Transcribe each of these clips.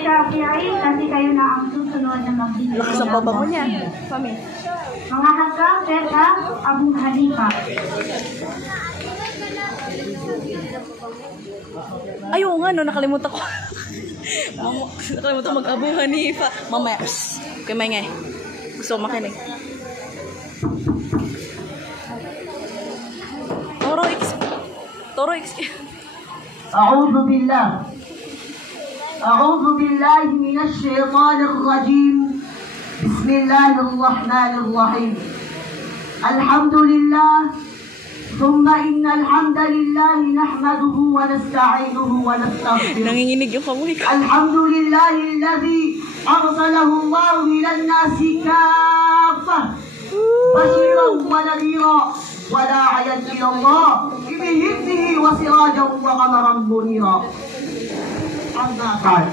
Syafi'i kasi kayo na ang susunod na magbibigay. Lakas ang babango niya. Mami. Mga hagkapet ang Abu Hanifa. Ay, oo nga, no, nakalimutan ko. Nakalimutan mag-Abu Hanifa. Mamaya. Okay, may gusto ko makinig. Toro X. أعوذ بالله من الشيطان الرجيم بسم الله الرحمن الرحيم الحمد لله ثم إن الحمد لله نحمده ونستعينه ونستغفره Nanginginig yung kamay ko. الحمد لله الذي أرسله الله إلى الناس كافة بشيرا ونذيرا وداعيا إلى الله بإذنه وسراجا وقمرا منيرا أما بعد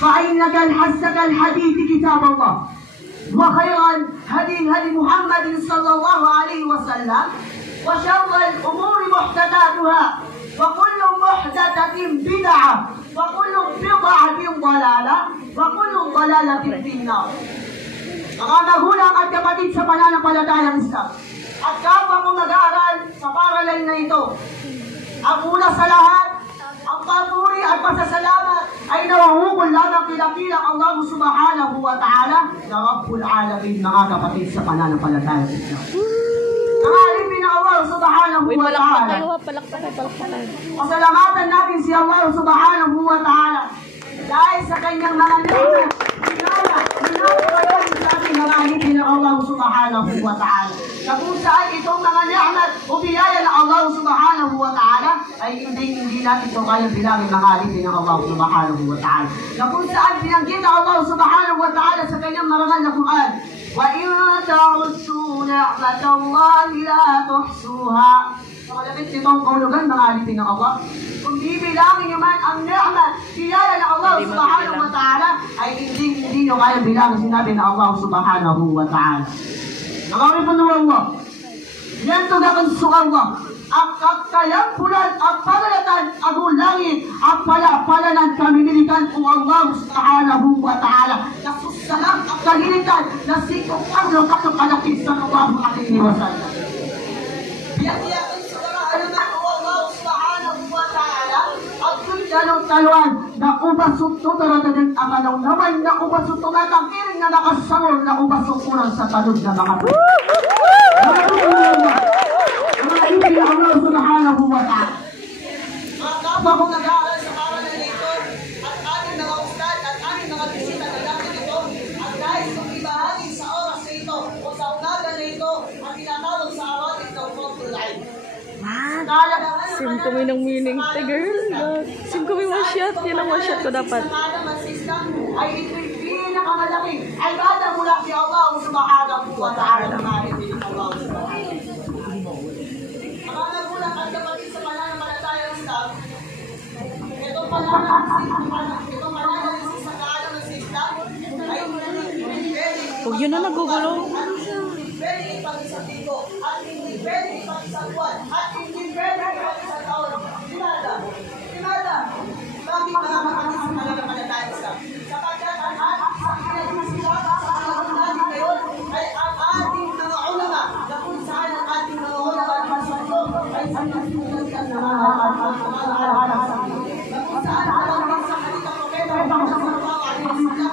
فإنك الحسك الحديث كتاب الله وخيرا هدي محمد صلى الله عليه وسلم وشر الأمور محدثاتها وكل محدثة بدعة وكل بدعة ضلالة وكل ضلالة في النار. Mga magulang at kapatid sa pananampalatayang Islam at kapwa kong nag-aaral sa paralan na ito, ang una sa lahat, ang papuri at pasasalamat ay nawahukol lamang kilakilang Allah subhanahu wa ta'ala na Rabbul Alamin, mga kapatid sa pananampalatayang Islam. Nangalipin na Allah subhanahu wa ta'ala. Palakpak kayo. Pasalamatan natin si Allah subhanahu wa ta'ala dahil sa kanyang mga ni'mat, nangalipin na Allah subhanahu wa ta'ala. Na kung saan itong mga ni'mat o biyaya na Allah subhanahu wa ta'ala ay hindi natin ito kayang bilangin nangalipin ng Allah subhanahu wa ta'ala. Na kung saan binanggit na Allah subhanahu wa ta'ala sa kanyang marangal na Quran, وَإِن تَعُدُّوا نِعْمَةَ اللَّهِ لَا تُحْصُوهَا. Sa kalapit nitong kaulugan, nangalipin ng Allah. Kung bibilangin nyo man ang ni'mat, biyaya ng Allah subhanahu wa ta'ala, ay hindi nyo kayang bilangin, sinabi ng Allah subhanahu wa ta'ala. Nangalipin ng Allah. Yan tugakan sa Allah. Ang kakalampunan, ang pagalatan, ang langit, ang palapalan kami milikan kung Allah subhanahu wa ta'ala. Nasusalang ang kalilitan na sikong ang lokasong kalakit sa Allah aking iwasan. Biyak-biyakin sa karaanan kung Allah subhanahu wa ta'ala ang tulyanong taluan na ubasong tutaratanin ang anong naman na ubasong tumatakirin na nakasangol na ubasong kurang sa talod na mga Ibig Allah subhanahu wa ta'ala. Mga kapwa kong nag-aaral sa paralan nito at aming mga ustad at aming mga bisita na natin ito at nais kong ibahagi sa oras na ito o sa unaga na ito ang tinatawag sa awatin ng Fadlul Ilm. Sim kami ng meaning. Girl, sim kami masyat. Yan ang masyat ko dapat. Ay ito'y pinakamalaking ay bada mula kay Allah subhanahu wa ta'ala na mahitin Allah subhanahu wa ta'ala. Mga nagulang at kapatid sa pananampalatayang Islam, itong pananalisis sa kaalam ng Islam ay Huwag yun na nagugulo. hindi pwede ipag-isabigo at hindi pwede ipag-isabuan at hindi pwede ipag-isataon. Dinada, bakit mga kapatid sa pananampalatayang Islam? Sapagkat ang ating sa pinag-isisya sa alam natin ngayon ay ang ating mga ulama na kung saan ang ating mga ulama ay sinasulat ng mga alam sa atin. Na kung saan alam din sa kanila propeta ay pangsasabaw at isla.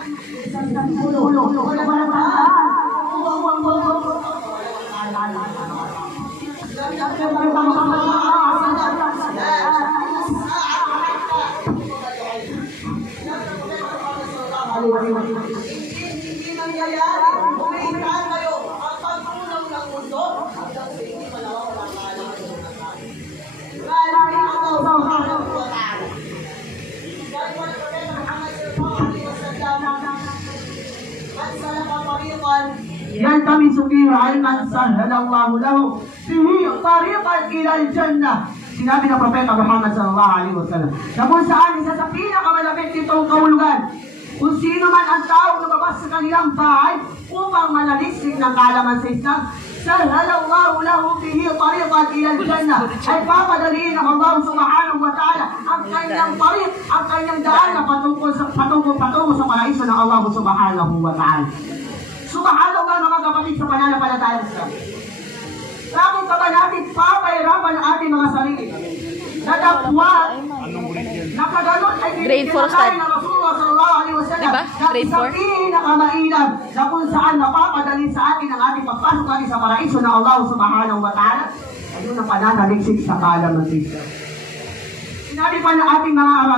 Hindi nangyayari. Umiintaan kayo ang pagtulong ng mundo hanggang sa hindi malawala ang alam ng mga tao. Maraming Allah subhanahu wa ta'ala. Dahil po na propeta Muhammad sallallahu alaihi wasallam man salaka tariqan yaltamisu fihi ilman sahhalallahu lahu fihi tariqan ila al-jannah. Sinabi ng propeta Muhammad sallallahu alaihi wasallam na kung saan isa sa pinakamalapit nitong kaulugan kung sino man ang taong lumabas sa kanilang bahay upang manalisig ng kaalaman sa Islam, sahhalallahu lahu fihi tariqan ila al-jannah, ay papadaliin ng Allah subhanahu wa ta'ala ang kanyang tariq, ang kanyang daan na patungkol Allah subhanahu wa ta'ala. Subhanallah mga kapatid sa pananampalatayang Islam. Bakit ka ba natin papahirapan ang ating mga sarili? Nadapwa, nakaganon ay Grade 4 study. na Rasulullah sallallahu alaihi wasallam Diba? Grade 4? na isang pinakamainam na kung saan napapadali sa atin ang ating pagpasok natin sa paraiso ng Allah subhanahu wa ta'ala. Ayun ang pananaliksik sa kaalaman. Sinabi pa ng ating mga